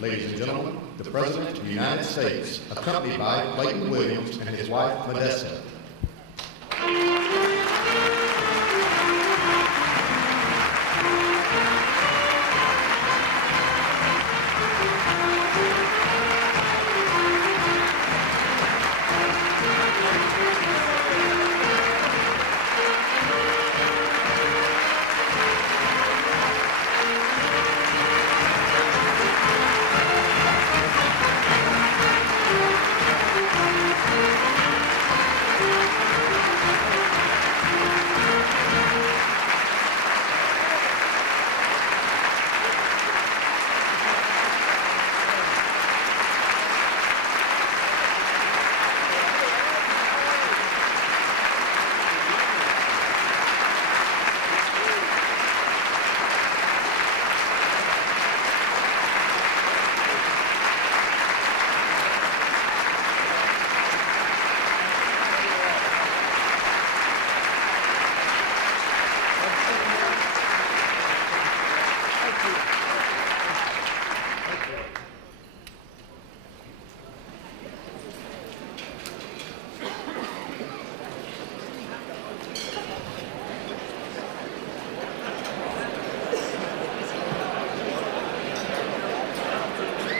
Ladies and gentlemen, the President of the United States, accompanied by Clayton Williams and his wife, Modesta.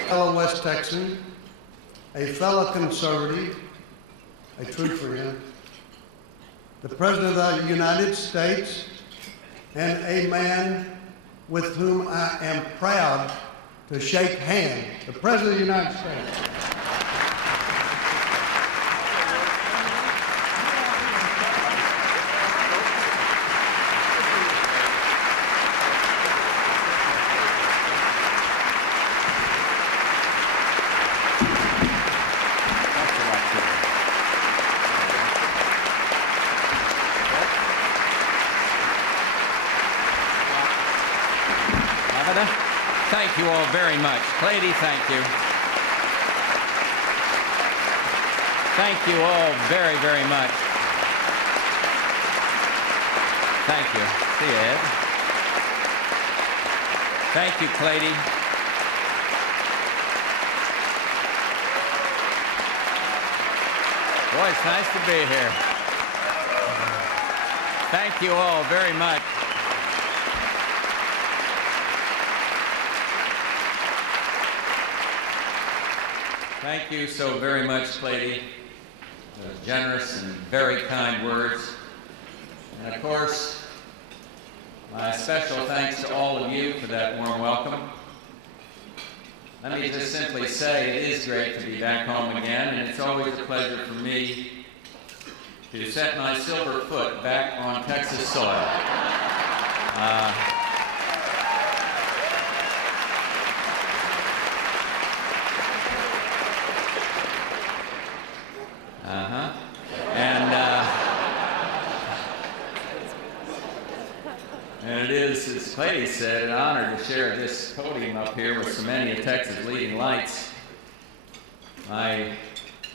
Fellow West Texan, a fellow conservative, a true friend, the President of the United States, and a man with whom I am proud to shake hands, the President of the United States. Thank you all very much. Clady, thank you. Thank you all very, very much. Thank you. See you, Ed. Thank you, Clady. Boy, it's nice to be here. Thank you all very much. Thank you so very much, Clady. Generous and very kind words. And of course, my special thanks to all of you for that warm welcome. Let me just simply say it is great to be back home again, and it's always a pleasure for me to set my silver foot back on Texas soil. And it is, as Clady said, an honor to share this podium up here with so many of Texas' leading lights. My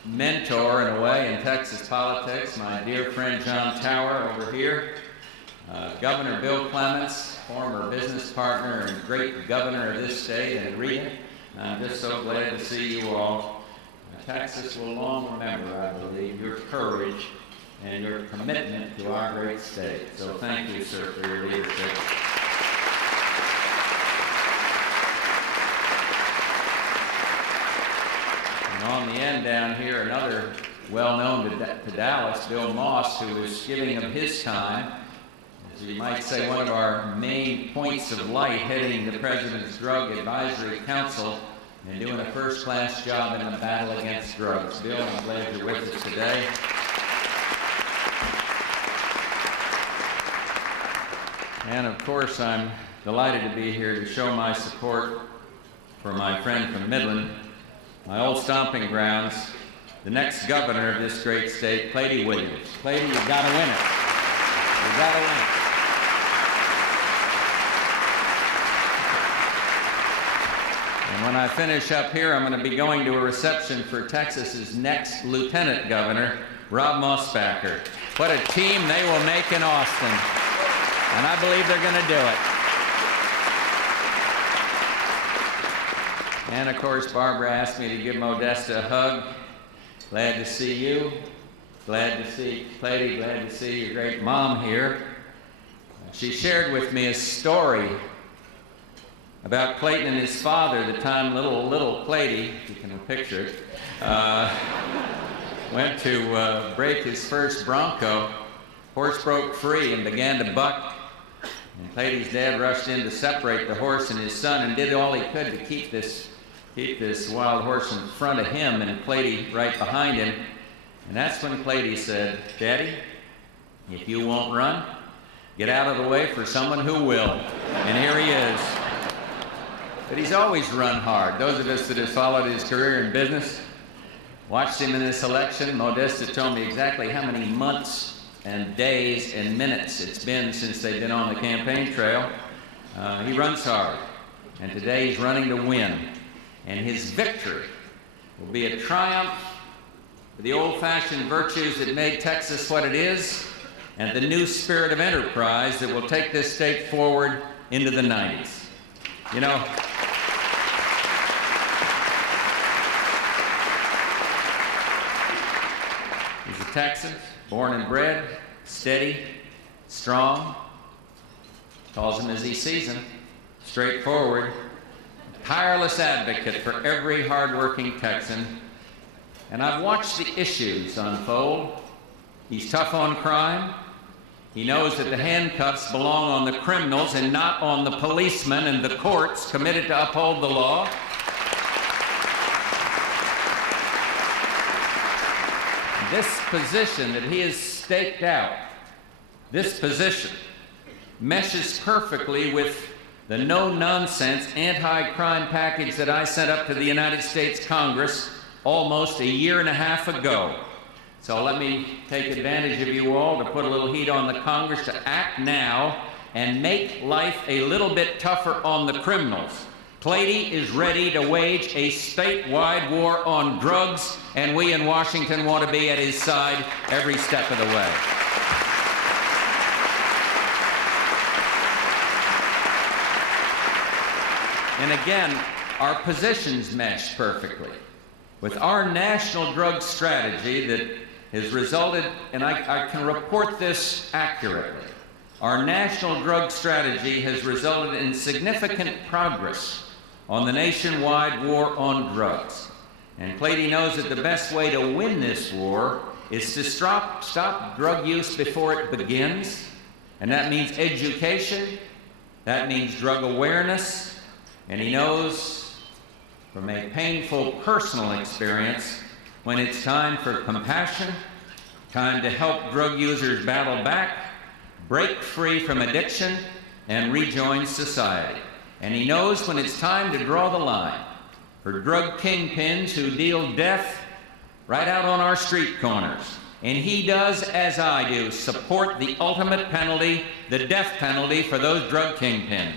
mentor, in a way, in Texas politics, my dear friend John Tower over here, Governor Bill Clements, former business partner and great governor of this state, and Rita. I'm just so glad to see you all. Texas will long remember, I believe, your courage and your commitment to our great state. So thank you, sir, for your leadership. And on the end down here, another well-known to Dallas, Bill Moss, who is giving of his time, as you might say, one of our main points of light, heading the President's Drug Advisory Council and doing a first-class job in the battle against drugs. Bill, I'm glad you're with us today. And of course, I'm delighted to be here to show my support for my friend from Midland, my old stomping grounds, the next governor of this great state, Clayton Williams. Clayton, you've got to win it. You've got to win it. And when I finish up here, I'm going to be going to a reception for Texas's next lieutenant governor, Rob Mosbacher. What a team they will make in Austin. And I believe they're going to do it. And of course, Barbara asked me to give Modesta a hug. Glad to see you. Glad to see Clayton. Glad to see your great mom here. She shared with me a story about Clayton and his father, the time little Clayton, if you can picture it, went to break his first bronco. Horse broke free and began to buck. And Clayton's dad rushed in to separate the horse and his son and did all he could to keep this wild horse in front of him and Clayton right behind him. And that's when Clayton said, "Daddy, if you won't run, get out of the way for someone who will." And here he is. But he's always run hard. Those of us that have followed his career in business, watched him in this election, Modesta told me exactly how many months and days and minutes it's been since they've been on the campaign trail. He runs hard, and today he's running to win. And his victory will be a triumph for the old-fashioned virtues that made Texas what it is, and the new spirit of enterprise that will take this state forward into the 90s. You know, he's a Texan, born and bred, steady, strong, calls him as he sees him, straightforward, tireless advocate for every hardworking Texan. And I've watched the issues unfold. He's tough on crime. He knows that the handcuffs belong on the criminals and not on the policemen and the courts committed to uphold the law. This position that he has staked out, this position, meshes perfectly with the no-nonsense anti-crime package that I sent up to the United States Congress almost a year and a half ago. So let me take advantage of you all to put a little heat on the Congress to act now and make life a little bit tougher on the criminals. Clayton is ready to wage a statewide war on drugs, and we in Washington want to be at his side every step of the way. And again, our positions mesh perfectly with our national drug strategy that has resulted, and I can report this accurately, our national drug strategy has resulted in significant progress on the nationwide war on drugs. And Clayton knows that the best way to win this war is to stop drug use before it begins, and that means education, that means drug awareness, and he knows from a painful personal experience when it's time for compassion, time to help drug users battle back, break free from addiction, and rejoin society. And he knows when it's time to draw the line for drug kingpins who deal death right out on our street corners. And he does, as I do, support the ultimate penalty, the death penalty for those drug kingpins.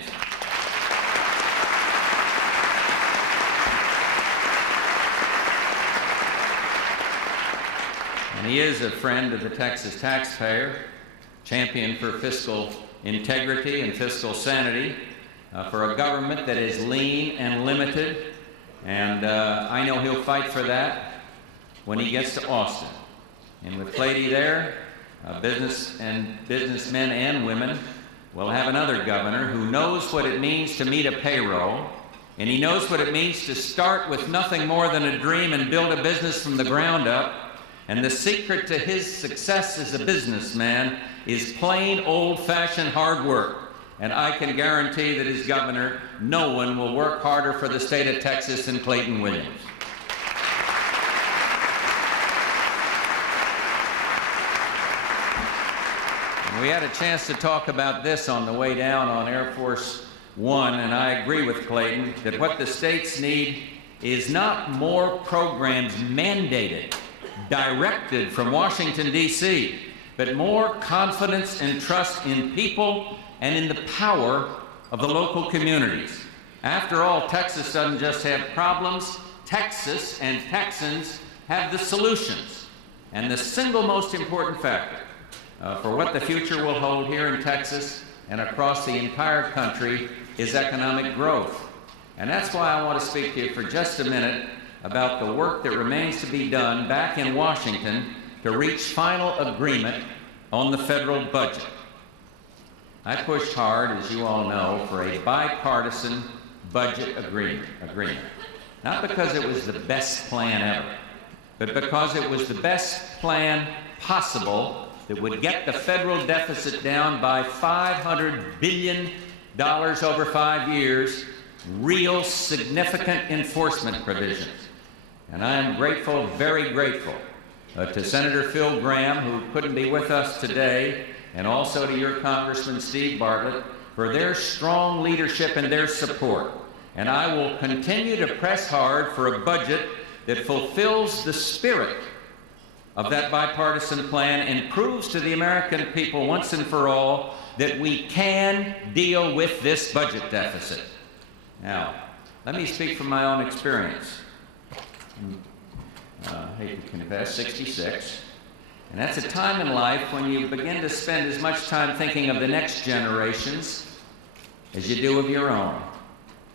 And he is a friend of the Texas taxpayer, champion for fiscal integrity and fiscal sanity, for a government that is lean and limited. And I know he'll fight for that when he gets to Austin. And with Clayton there, businessmen and women will have another governor who knows what it means to meet a payroll, and he knows what it means to start with nothing more than a dream and build a business from the ground up. And the secret to his success as a businessman is plain old-fashioned hard work. And I can guarantee that as governor, no one will work harder for the state of Texas than Clayton Williams. And we had a chance to talk about this on the way down on Air Force One, and I agree with Clayton that what the states need is not more programs mandated, directed from Washington, D.C., but more confidence and trust in people and in the power of the local communities. After all, Texas doesn't just have problems. Texas and Texans have the solutions. And the single most important factor for what the future will hold here in Texas and across the entire country is economic growth. And that's why I want to speak to you for just a minute about the work that remains to be done back in Washington to reach final agreement on the federal budget. I pushed hard, as you all know, for a bipartisan budget agreement. Not because it was the best plan ever, but because it was the best plan possible that would get the federal deficit down by $500 billion over 5 years, real significant enforcement provisions. And I am grateful, very grateful, to Senator Phil Gramm, who couldn't be with us today, and also to your Congressman Steve Bartlett, for their strong leadership and their support. And I will continue to press hard for a budget that fulfills the spirit of that bipartisan plan and proves to the American people once and for all that we can deal with this budget deficit. Now, let me speak from my own experience. I hate to confess, 66. And that's a time in life when you begin to spend as much time thinking of the next generations as you do of your own.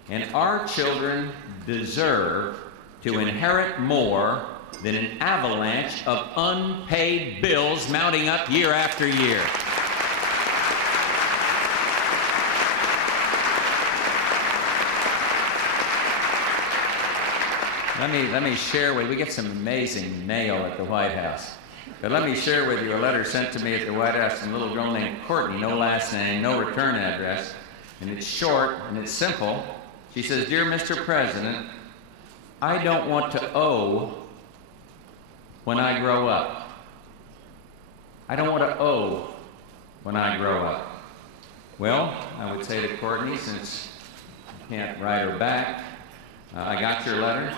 And our children deserve to inherit more than an avalanche of unpaid bills mounting up year after year. Let me share with you, we get some amazing mail at the White House. But let me share with you a letter sent to me at the White House from a little girl named Courtney, no last name, no return address. And it's short and it's simple. She says, "Dear Mr. President, I don't want to owe when I grow up. I don't want to owe when I grow up." Well, I would say to Courtney, since I can't write her back, I got your letter,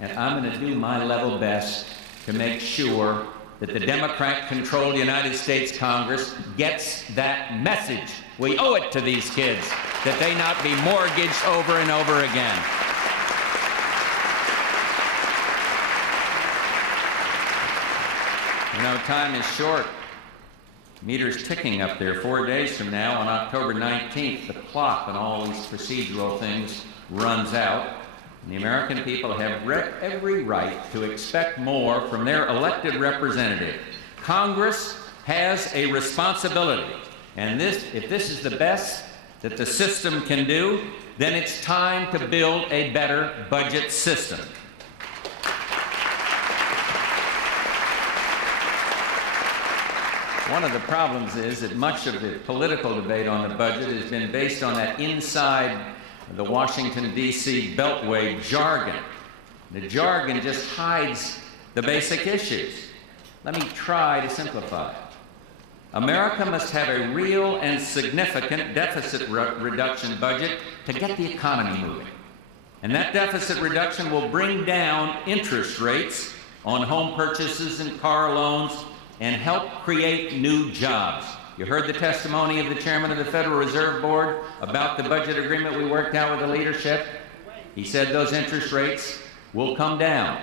and I'm going to do my level best to make sure that the Democrat-controlled United States Congress gets that message. We owe it to these kids that they not be mortgaged over and over again. You know, time is short. Meter's ticking up there. 4 days from now, on October 19th, the clock on all these procedural things runs out. And the American people have every right to expect more from their elected representative. Congress has a responsibility. And if this is the best that the system can do, then it's time to build a better budget system. One of the problems is that much of the political debate on the budget has been based on that inside the Washington, D.C. Beltway jargon. The jargon just hides the basic issues. Let me try to simplify it. America must have a real and significant deficit reduction budget to get the economy moving. And that deficit reduction will bring down interest rates on home purchases and car loans and help create new jobs. You heard the testimony of the chairman of the Federal Reserve Board about the budget agreement we worked out with the leadership. He said those interest rates will come down,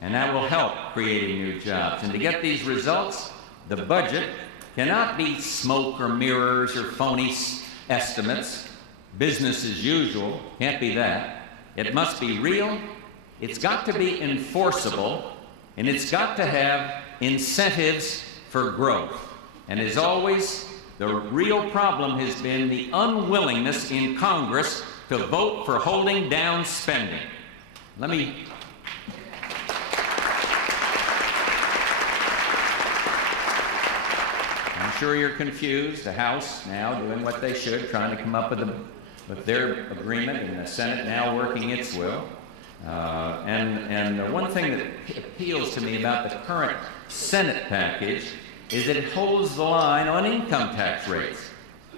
and that will help creating new jobs. And to get these results, the budget cannot be smoke or mirrors or phony estimates. Business as usual, can't be that. It must be real, it's got to be enforceable, and it's got to have incentives for growth. And as always, the real problem has been the unwillingness in Congress to vote for holding down spending. I'm sure you're confused. The House now doing what they should, trying to come up with their agreement, and the Senate now working its will. And the one thing that appeals to me about the current Senate package is that it holds the line on income tax rates.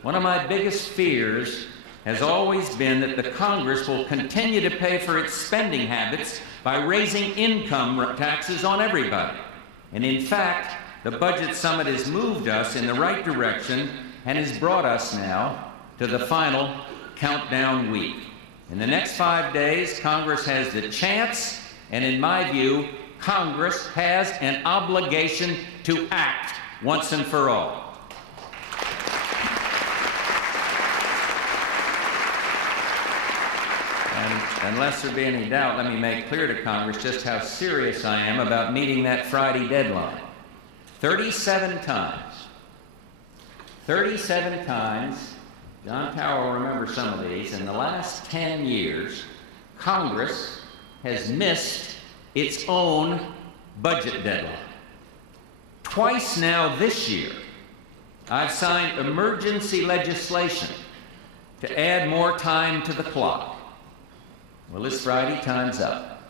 One of my biggest fears has always been that the Congress will continue to pay for its spending habits by raising income taxes on everybody. And in fact, the Budget Summit has moved us in the right direction and has brought us now to the final countdown week. In the next 5 days, Congress has the chance, and in my view, Congress has an obligation to act once and for all. unless there be any doubt, let me make clear to Congress just how serious I am about meeting that Friday deadline. 37 times. 37 times, John Tower will remember some of these, in the last 10 years, Congress has missed its own budget deadline. Twice now this year, I've signed emergency legislation to add more time to the clock. Well, this Friday, time's up.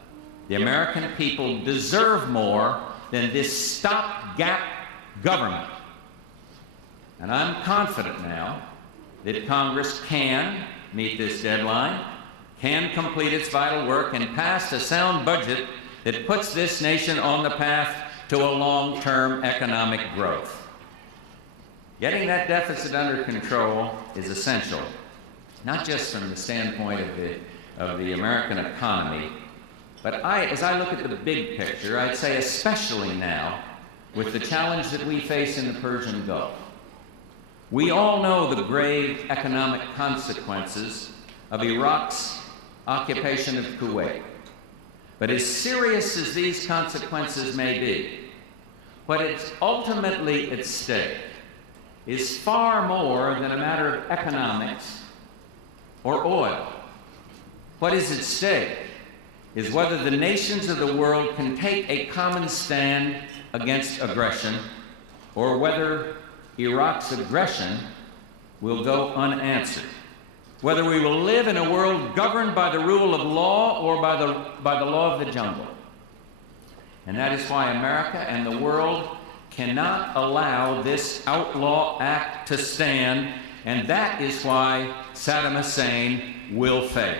The American people deserve more than this stopgap government. And I'm confident now that Congress can meet this deadline, can complete its vital work, and pass a sound budget that puts this nation on the path to a long-term economic growth. Getting that deficit under control is essential, not just from the standpoint of the American economy, but as I look at the big picture, I'd say especially now with the challenge that we face in the Persian Gulf. We all know the grave economic consequences of Iraq's occupation of Kuwait. But as serious as these consequences may be, what is ultimately at stake is far more than a matter of economics or oil. What is at stake is whether the nations of the world can take a common stand against aggression, or whether Iraq's aggression will go unanswered. Whether we will live in a world governed by the rule of law or by the law of the jungle. And that is why America and the world cannot allow this outlaw act to stand, and that is why Saddam Hussein will fail.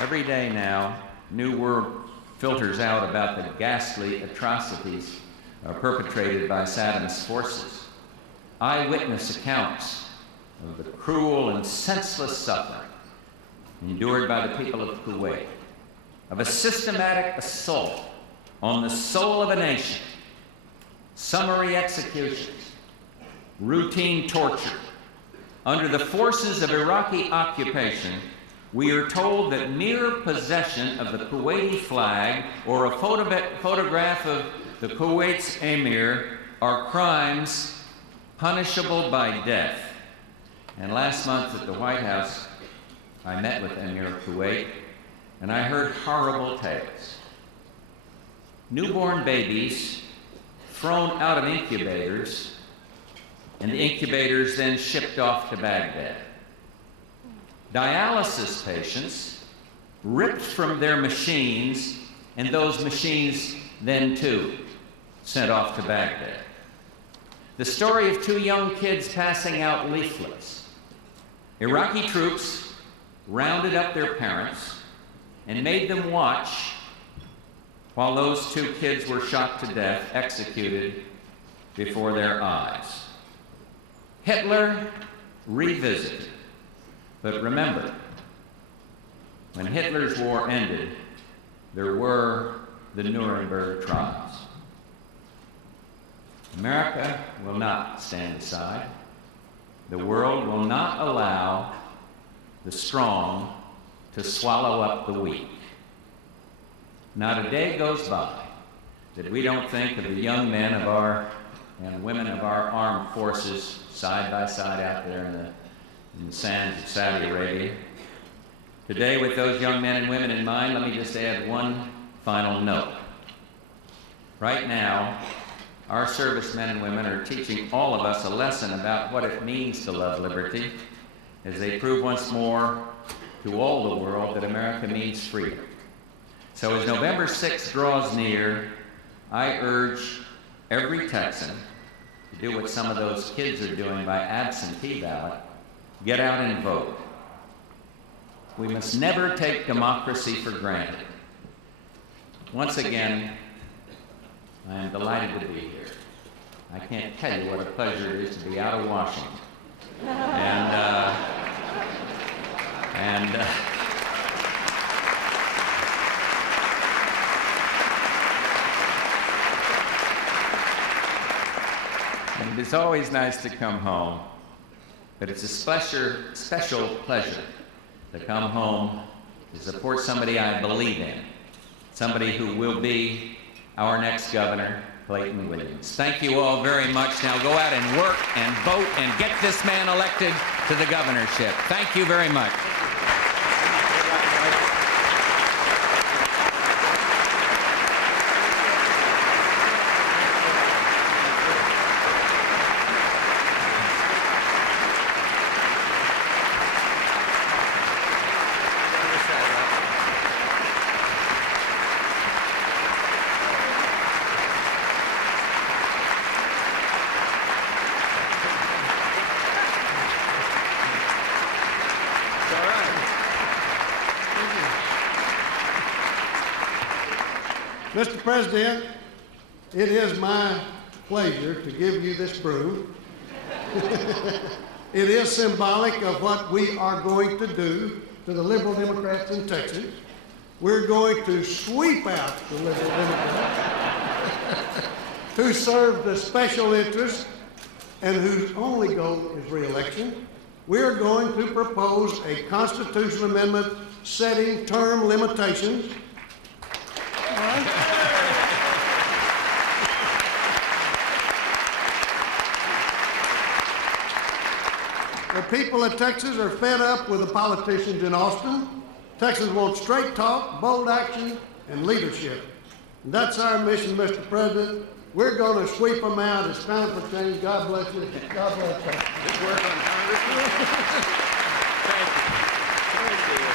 Every day now, new word filters out about the ghastly atrocities perpetrated by Saddam's forces. Eyewitness accounts of the cruel and senseless suffering endured by the people of Kuwait, of a systematic assault on the soul of a nation, summary executions, routine torture. Under the forces of Iraqi occupation, we are told that mere possession of the Kuwaiti flag or a photograph of the Kuwait's emir are crimes punishable by death. And last month at the White House, I met with Emir of Kuwait, and I heard horrible tales. Newborn babies thrown out of incubators, and the incubators then shipped off to Baghdad. Dialysis patients ripped from their machines, and those machines then too sent off to Baghdad. The story of two young kids passing out leaflets. Iraqi troops rounded up their parents and made them watch while those two kids were shot to death, executed before their eyes. Hitler revisited. But remember, when Hitler's war ended, there were the Nuremberg trials. America will not stand aside. The world will not allow the strong to swallow up the weak. Not a day goes by that we don't think of the young men of our and women of our armed forces side by side out there in the sands of Saudi Arabia. Today, with those young men and women in mind, let me just add one final note. Right now, our servicemen and women are teaching all of us a lesson about what it means to love liberty, as they prove once more to all the world that America means freedom. So as November 6th draws near, I urge every Texan to do what some of those kids are doing by absentee ballot. Get out and vote. We must never take democracy for granted. Once again, I am delighted to be here. I can't tell you what a pleasure it is to be out of Washington. It is always nice to come home, but it's a special pleasure to come home to support somebody I believe in, somebody who will be our next governor, Clayton Williams. Thank you all very much. Now go out and work and vote and get this man elected to the governorship. Thank you very much. Mr. President, it is my pleasure to give you this broom. It is symbolic of what we are going to do to the liberal Democrats in Texas. We're going to sweep out the liberal Democrats who serve the special interests and whose only goal is re-election. We're going to propose a constitutional amendment setting term limitations. The people of Texas are fed up with the politicians in Austin. Texas wants straight talk, bold action, and leadership. And that's our mission, Mr. President. We're going to sweep them out. It's time for change. God bless you. God bless you. Good work on Congress. Thank you.